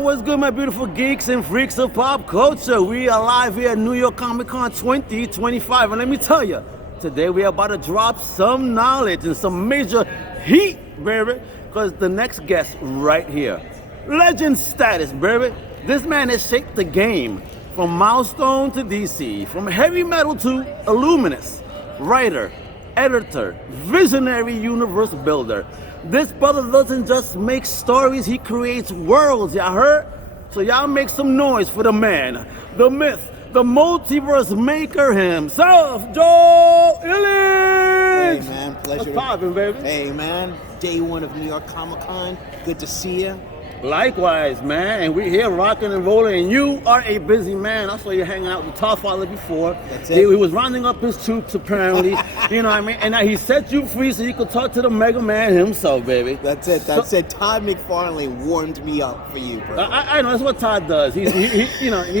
What's good, my beautiful geeks and freaks of pop culture? We are live here at New York Comic Con 2025, and let me tell you, today we are about to drop some knowledge and some major heat, baby, because the next guest right here, legend status, baby. This man has shaped the game from Milestone to DC, from heavy metal to Illuminous, writer, editor, visionary universe builder. This brother doesn't just make stories, he creates worlds, y'all heard? So y'all make some noise for the man, the myth, the multiverse maker himself, Joe Illidge! Hey man, pleasure. What's poppin', baby? Hey man, day one of New York Comic Con, good to see you. Likewise, man, and we're here rocking and rolling, and you are a busy man. I saw you hanging out with Father before. That's it. He was rounding up his troops, apparently, you know what I mean? And now he set you free so you could talk to the Mega Man himself, baby. That's it, Todd McFarlane warmed me up for you, bro. I know, that's what Todd does. He's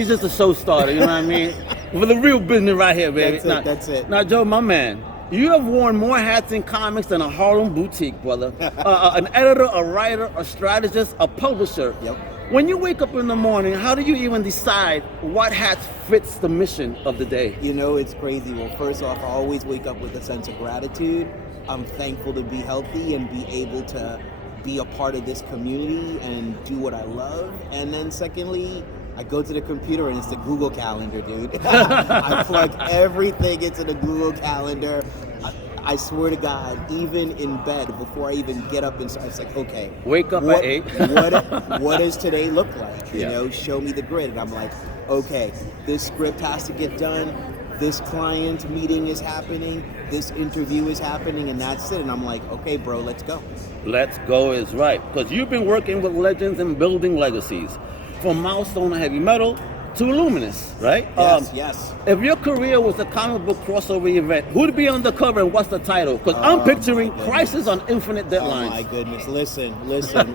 just a show starter, you know what I mean? For the real business right here, baby. That's it. Now, Joe, my man, you have worn more hats in comics than a Harlem boutique, brother. An editor, a writer, a strategist, a publisher. Yep. When you wake up in the morning, how do you even decide what hat fits the mission of the day? You know, it's crazy. Well, first off, I always wake up with a sense of gratitude. I'm thankful to be healthy and be able to be a part of this community and do what I love. And then secondly, I go to the computer and it's the Google Calendar, dude. I plug everything into the Google Calendar. I swear to God, even in bed, before I even get up and start, it's like, okay. Wake up at 8. what does today look like? You Yeah. know, show me the grid. And I'm like, okay, this script has to get done. This client meeting is happening. This interview is happening, and that's it. And I'm like, okay, bro, let's go. Let's go is right. Because you've been working with legends and building legacies. From Milestone and heavy metal to Illuminous, right? Yes. If your career was a comic book crossover event, who'd be on the cover and what's the title? Because I'm picturing Crisis on Infinite Deadlines. Oh my goodness, listen.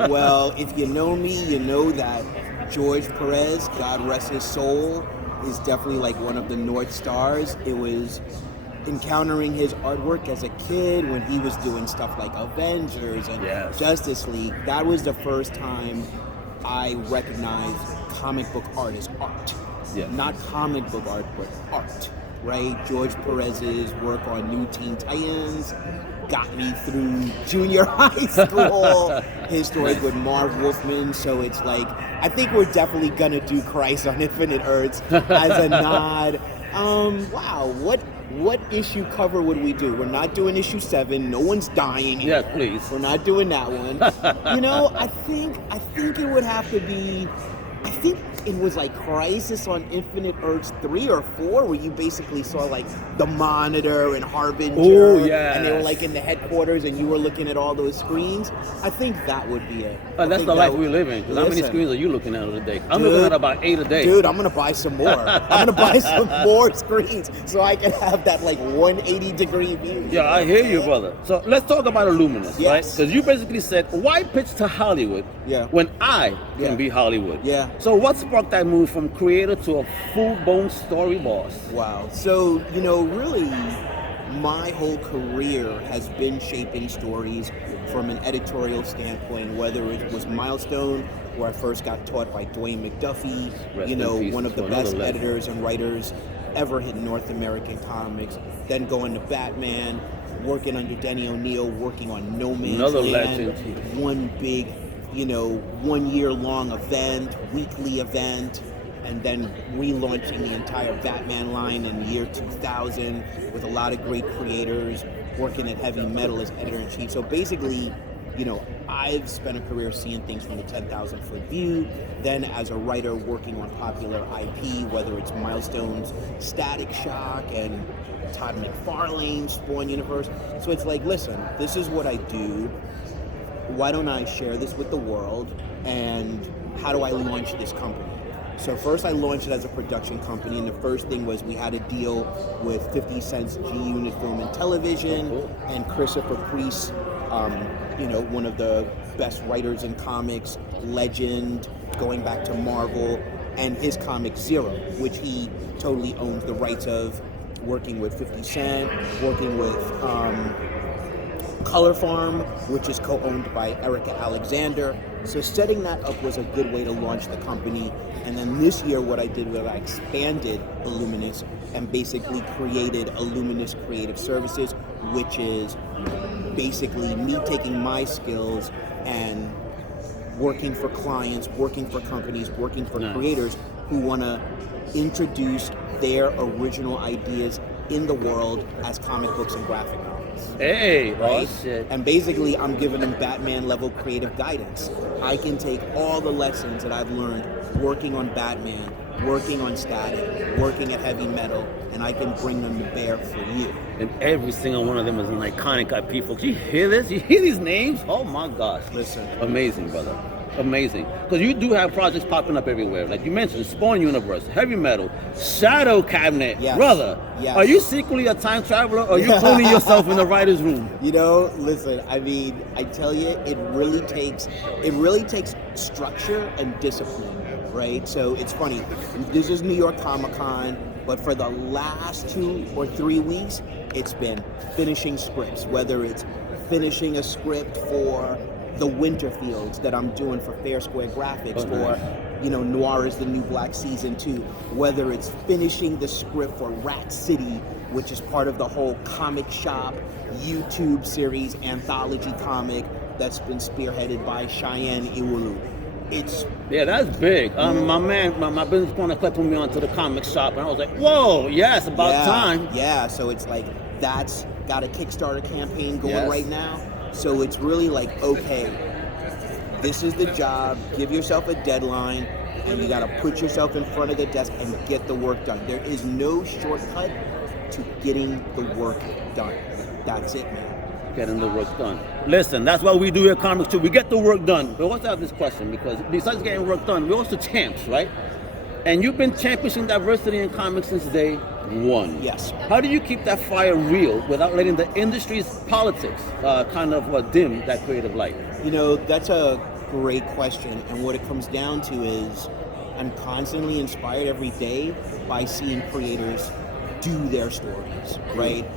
Well, if you know me, you know that George Perez, God rest his soul, is definitely like one of the North Stars. It was encountering his artwork as a kid when he was doing stuff like Avengers and Justice League. That was the first time I recognized comic book art as art. Yeah. Not comic book art, but art, right? George Perez's work on New Teen Titans got me through junior high school. His story with Marv Wolfman, so it's like, I think we're definitely gonna do Christ on Infinite Earths as a nod. Wow, what issue cover would we do? We're not doing issue 7. No one's dying. Yes, please. We're not doing that one. You know, I think it would have to be. I think it was like Crisis on Infinite Earths 3 or 4, where you basically saw like the Monitor and Harbinger. Oh, yeah. And they were like in the headquarters, and you were looking at all those screens. I think that would be it. That's the life we live in. How many screens are you looking at a day? I'm looking at about 8 a day. Dude, I'm gonna buy some more. I'm gonna buy some more screens so I can have that like 180-degree view. Yeah, I hear you, brother. So let's talk about Illuminous, right? Yes. Because you basically said, why pitch to Hollywood when I can be Hollywood? Yeah. So what sparked that move from creator to a full-blown story boss? Wow. So, you know, really, my whole career has been shaping stories from an editorial standpoint, whether it was Milestone, where I first got taught by Dwayne McDuffie, one of the best editors and writers ever in North American comics, then going to Batman, working under Denny O'Neil, working on No Man's Land, legend. one big 1 year long event, weekly event, and then relaunching the entire Batman line in the year 2000 with a lot of great creators, working at Heavy Metal as editor-in-chief. So basically, I've spent a career seeing things from the 10,000-foot view, then as a writer working on popular IP, whether it's Milestone's Static Shock and Todd McFarlane's Spawn Universe. So it's like, listen, this is what I do. Why don't I share this with the world, and how do I launch this company? So first I launched it as a production company, and the first thing was we had a deal with 50 Cent's G-Unit Film and Television, and Christopher Priest, one of the best writers in comics, legend, going back to Marvel, and his comic Zero, which he totally owns the rights of, working with 50 Cent, working with Color Farm, which is co-owned by Erica Alexander, So setting that up was a good way to launch the company. And then this year what I did was I expanded Illuminous and basically created Illuminous Creative Services, which is basically me taking my skills and working for clients, working for companies, working for creators who want to introduce their original ideas in the world as comic books and graphic novels. Hey, right? oh shit. And basically I'm giving them Batman level creative guidance. I can take all the lessons that I've learned working on Batman, working on Static, working at heavy metal, and I can bring them to bear for you. And every single one of them is an iconic IP, folks. You hear this? You hear these names? Oh my gosh. Listen. Amazing, brother. Amazing. Because you do have projects popping up everywhere. Like you mentioned, Spawn Universe, Heavy Metal, Shadow Cabinet. Yes. Brother, Yes. are you secretly a time traveler or are you cloning yourself in the writer's room? You know, listen, I mean, I tell you, it really takes structure and discipline, right? So it's funny, this is New York Comic Con, but for the last 2 or 3 weeks, it's been finishing scripts, whether it's finishing a script for the Winterfields that I'm doing for Fair Square Graphics, for, you know, Noir is the New Black Season 2, whether it's finishing the script for Rat City, which is part of the whole comic shop YouTube series anthology comic that's been spearheaded by Cheyenne Iwulu. Yeah, that's big. My man, my business partner clipped me onto the comic shop, and I was like, whoa, yes, about time. Yeah, so it's like, that's got a Kickstarter campaign going right now. So it's really like, okay, this is the job, give yourself a deadline, and you gotta put yourself in front of the desk and get the work done. There is no shortcut to getting the work done. That's it, man. Getting the work done. Listen, that's what we do here at Comics too. We get the work done. But let's have this question, because besides getting work done, we're also champs, right? And you've been championing diversity in comics since day one. Yes. How do you keep that fire real without letting the industry's politics kind of dim that creative light? You know, that's a great question. And what it comes down to is I'm constantly inspired every day by seeing creators do their stories, right?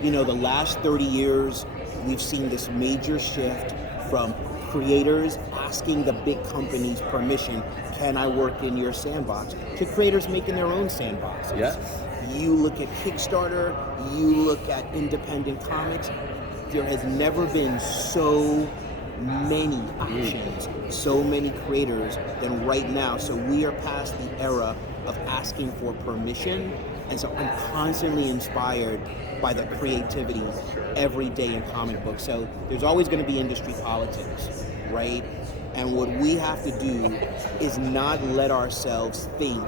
You know, the last 30 years, we've seen this major shift from creators asking the big companies permission, can I work in your sandbox, to creators making their own sandboxes. Yes. You look at Kickstarter, you look at independent comics, there has never been so many options, so many creators than right now. So we are past the era of asking for permission, and so I'm constantly inspired by the creativity every day in comic books. So there's always going to be industry politics, right? And what we have to do is not let ourselves think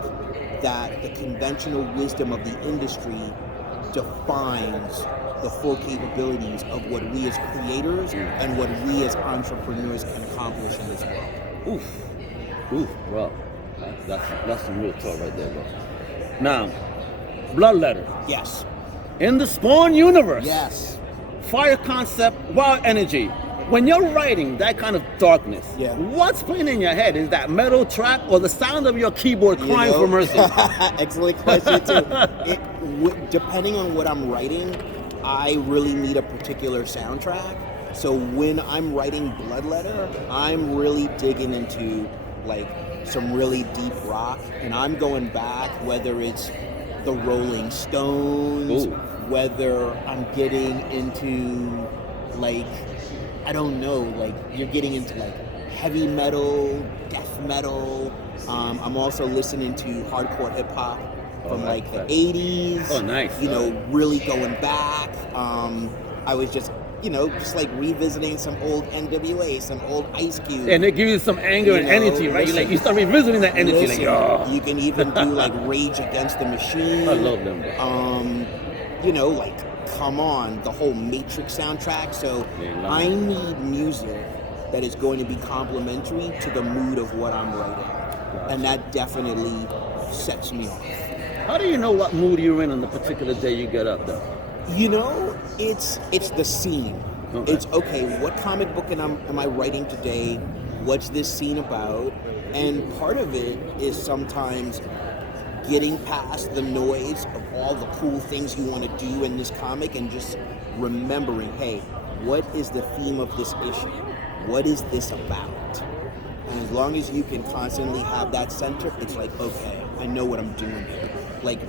that the conventional wisdom of the industry defines the full capabilities of what we as creators and what we as entrepreneurs can accomplish in this world. Oof, bro. That's some real talk right there, bro. Now, Bloodletter. Yes. In the Spawn universe. Yes. Fire concept, wild energy. When you're writing that kind of darkness, what's playing in your head? Is that metal track or the sound of your keyboard crying for mercy? Excellent question too. Depending on what I'm writing, I really need a particular soundtrack. So when I'm writing Bloodletter, I'm really digging into like some really deep rock, and I'm going back, whether it's the Rolling Stones, whether I'm getting into like, I don't know, like you're getting into like heavy metal, death metal. I'm also listening to hardcore hip hop from like the 80s. Oh, nice. You know, really going back. I was just, you know, just like revisiting some old NWA, some old Ice Cube. And they give you some anger and energy, right? Listen, you start revisiting that energy. Listen, like, you can even do like Rage Against the Machine. I love them. You know, like, come on, the whole Matrix soundtrack. So I need music that is going to be complementary to the mood of what I'm writing. And that definitely sets me off. How do you know what mood you're in on the particular day you get up, though? You know, it's the scene. Okay. It's, okay, what comic book am I writing today? What's this scene about? And part of it is sometimes getting past the noise of all the cool things you want to do in this comic and just remembering, hey, what is the theme of this issue? what is this about? And as long as you can constantly have that center, it's like, okay, I know what I'm doing here. Like,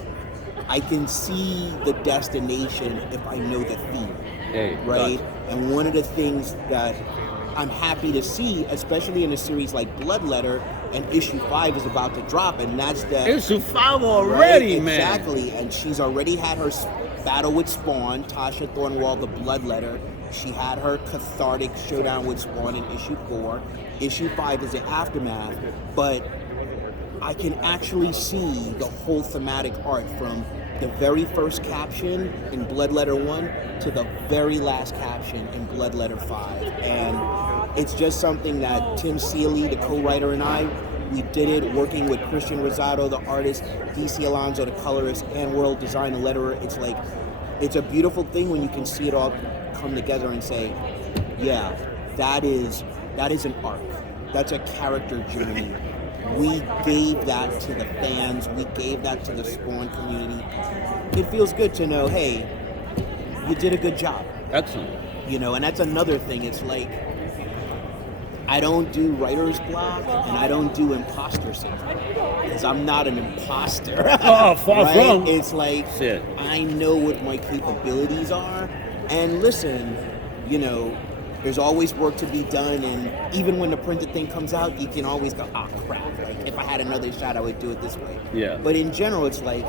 I can see the destination if I know the theme, right? Gotcha. And one of the things that I'm happy to see, especially in a series like Bloodletter, and issue 5 is about to drop, and that's the Issue 5 already, right, man. Exactly, and she's already had her battle with Spawn, Tasha Thornwall, the Bloodletter. She had her cathartic showdown with Spawn in issue 4. Issue 5 is the aftermath, but I can actually see the whole thematic arc from the very first caption in Bloodletter 1 to the very last caption in Bloodletter 5. And it's just something that Tim Seeley, the co-writer, and we did it working with Christian Rosado, the artist, DC Alonso, the colorist, and World Design, the letterer. It's like, it's a beautiful thing when you can see it all come together and say, yeah, that is an arc. That's a character journey. We gave that to the fans. We gave that to the Spawn community. It feels good to know, hey, you did a good job. Excellent. You know, and that's another thing. It's like, I don't do writer's block and I don't do imposter syndrome because I'm not an imposter. Oh, far right? from. It's like, shit. I know what my capabilities are. And listen, you know, there's always work to be done, and even when the printed thing comes out, you can always go, oh crap, like if I had another shot, I would do it this way. Yeah. But in general, it's like,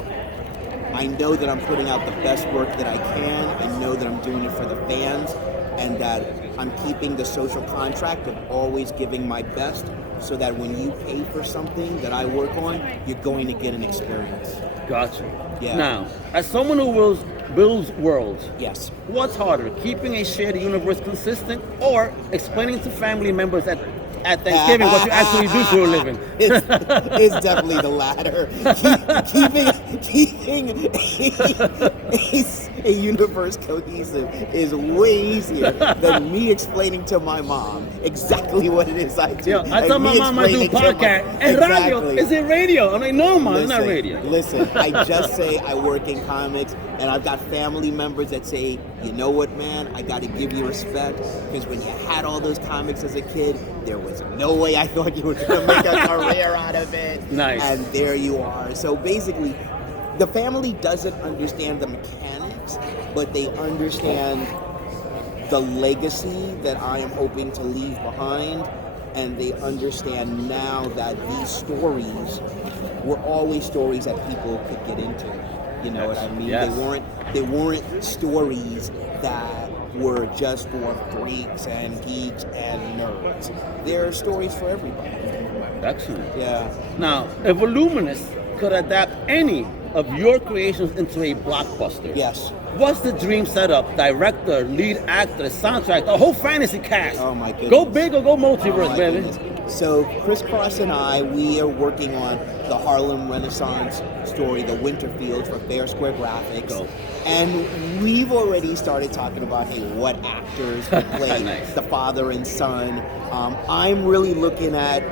I know that I'm putting out the best work that I can. I know that I'm doing it for the fans, and that I'm keeping the social contract of always giving my best, so that when you pay for something that I work on, you're going to get an experience. Gotcha. Yeah. Now, as someone who builds worlds, Yes. what's harder, keeping a shared universe consistent or explaining to family members at Thanksgiving what you actually do for a living? It's definitely the latter. Keeping a universe cohesive is way easier than me explaining to my mom exactly what it is I do. Yeah, I tell my mom I do podcast. And radio, is it radio? I'm like, no, mom, it's not radio. Listen, I just say I work in comics, and I've got family members that say, you know what, man, I got to give you respect, because when you had all those comics as a kid, there was no way I thought you were going to make a career out of it. Nice. And there you are. So basically, the family doesn't understand the mechanics, but they understand the legacy that I am hoping to leave behind, and they understand now that these stories were always stories that people could get into. You know what I mean? Yes. They weren't stories that were just for freaks and geeks and nerds. They're stories for everybody. Excellent. Yeah. Now, if Illuminous could adapt any of your creations into a blockbuster, Yes. what's the dream setup? Director, lead actor, soundtrack, the whole fantasy cast. Oh my goodness. Go big or go multiverse, Oh my baby. goodness. So Chris Cross and we are working on the Harlem Renaissance story, the Winterfields, for Fair Square Graphics. Go. And we've already started talking about, hey, what actors would play Nice. the father and son. I'm really looking at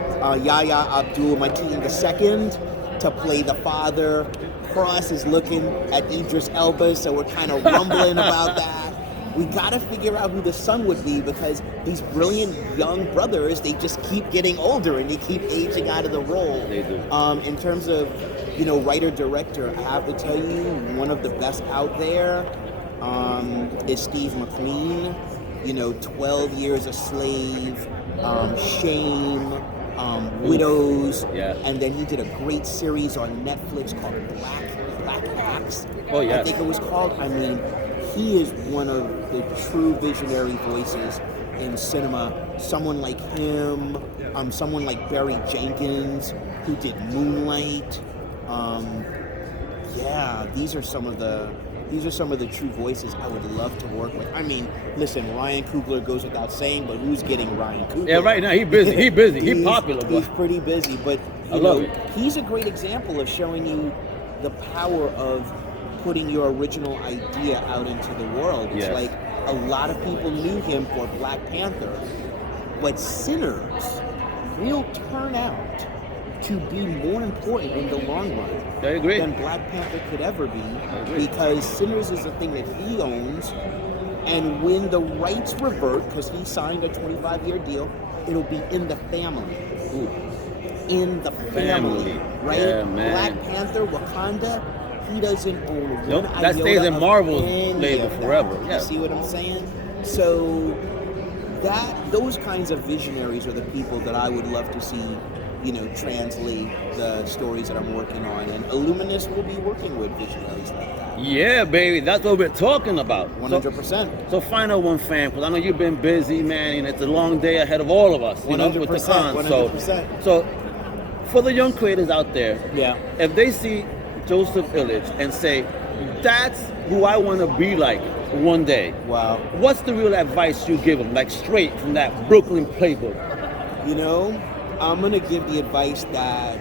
Yahya Abdul Mateen II to play the father. Cross is looking at Idris Elba, so we're kind of rumbling about that. We gotta figure out who the son would be, because these brilliant young brothers, they just keep getting older and they keep aging out of the role. They do. In terms of, you know, writer-director, I have to tell you, one of the best out there is Steve McQueen. You know, 12 Years a Slave, Shame, Widows, Yeah. and then he did a great series on Netflix called Black Axe. Oh, yes. I think it was called. I mean, he is one of the true visionary voices in cinema. Someone like him, someone like Barry Jenkins, who did Moonlight. Yeah, these are some of the true voices I would love to work with. I mean, listen, Ryan Coogler goes without saying, but who's getting Ryan Coogler? Yeah, right now he's busy. He's busy. He's popular, He's but pretty busy, but I love it. he's a great example of showing you the power of putting your original idea out into the world. It's Yes. like a lot of people knew him for Black Panther, but Sinners will turn out to be more important in the long run I agree. than Black Panther could ever be, agree. because Sinners is a thing that he owns, And when the rights revert, because he signed a 25-year deal, it'll be in the family. Ooh. In the family, right? Yeah, man. Black Panther, Wakanda, he doesn't own one Nope, iota that stays in of Marvel's any label of that. forever. Yeah. You see what I'm saying? So those kinds of visionaries are the people that I would love to see, translate the stories that I'm working on. And Illuminous will be working with visionaries like that. Yeah, baby, that's what we're talking about. 100%. So final one, fam, because I know you've been busy, man, and it's a long day ahead of all of us, with the 100%, cons. 100%. So for the young creators out there, Yeah. if they see Joseph Illidge and say, that's who I want to be like one day, Wow. what's the real advice you give them, like straight from that Brooklyn playbook? I'm going to give the advice that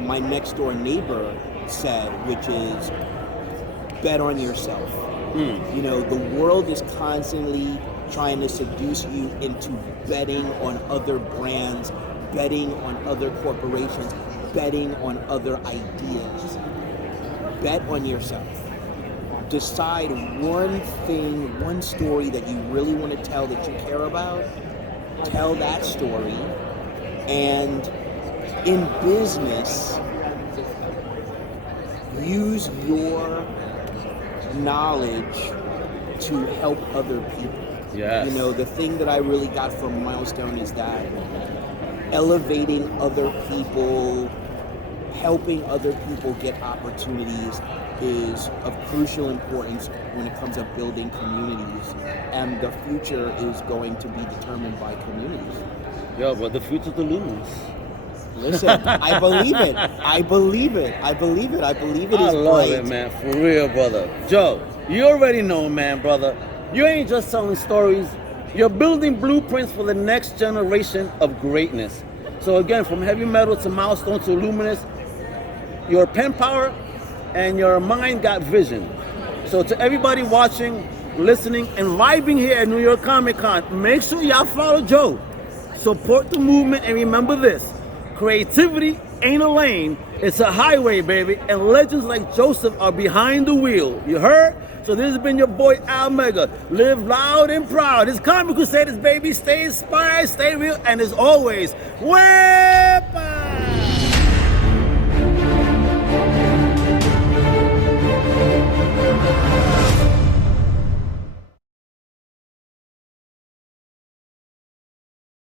my next door neighbor said, which is bet on yourself. The world is constantly trying to seduce you into betting on other brands, betting on other corporations, betting on other ideas. Bet on yourself. Decide one thing, one story that you really want to tell that you care about. Tell that story. And in business, use your knowledge to help other people. Yes. The thing that I really got from Milestone is that elevating other people, helping other people get opportunities is of crucial importance when it comes to building communities. And the future is going to be determined by communities. Yo, but the future's the Lumens. Listen, I believe it. I believe it. I believe it. I believe it is I love bright. it, man. For real, brother. Joe, you already know, man, brother. You ain't just telling stories. You're building blueprints for the next generation of greatness. So again, from heavy metal to Milestone to Illuminous, your pen power and your mind got vision. So to everybody watching, listening, and vibing here at New York Comic Con, make sure y'all follow Joe. Support the movement, and remember this: creativity ain't a lane, it's a highway, baby. And legends like Joseph are behind the wheel. You heard? So this has been your boy Al Mega. Live loud and proud. It's Comic Crusaders, baby. Stay inspired, stay real, and as always, way